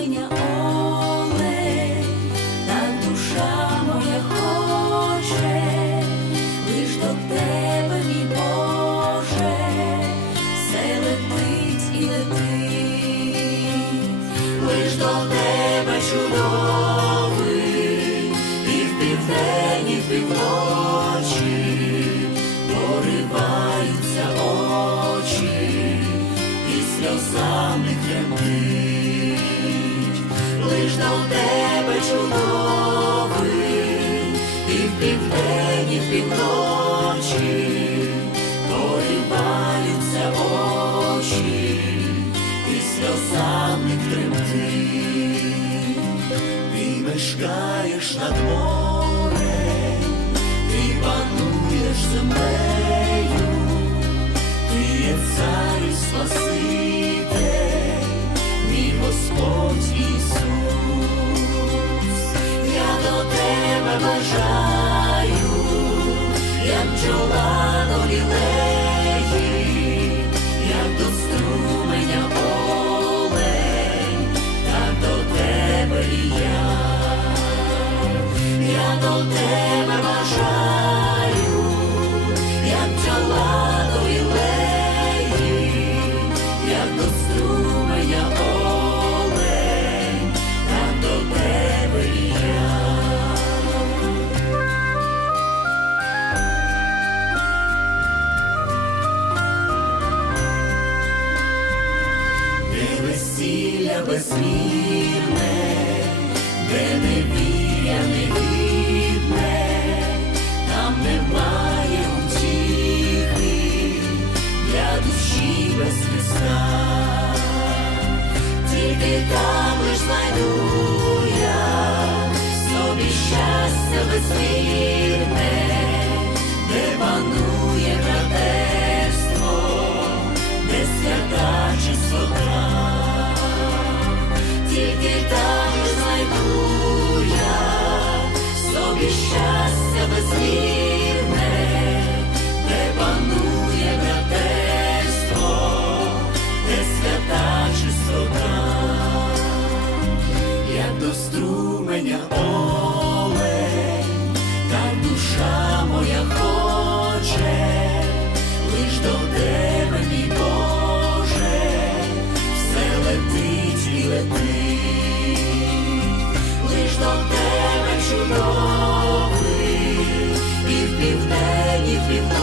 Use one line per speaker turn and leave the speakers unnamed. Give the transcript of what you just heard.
Оленя, душа моя хоче, лиш до тебе, мій Боже, все летить і летить, лиш до тебе чудовий, і в південь, і в півночі пориваються очі і сльоза. Чудовий, в південь, в півночі пориваються очі, і не тремтить, ти мешкаєш над морем, тебе бажаю, як бджола до ілеї, як до струменя олень, так до тебе і я. Де весілля безмірне, лиш собі щастя безмірне, де панує братерство, де свята чистота. Тільки там знайду я собі щастя Христо тебе чудовий, і в південь, і в південь.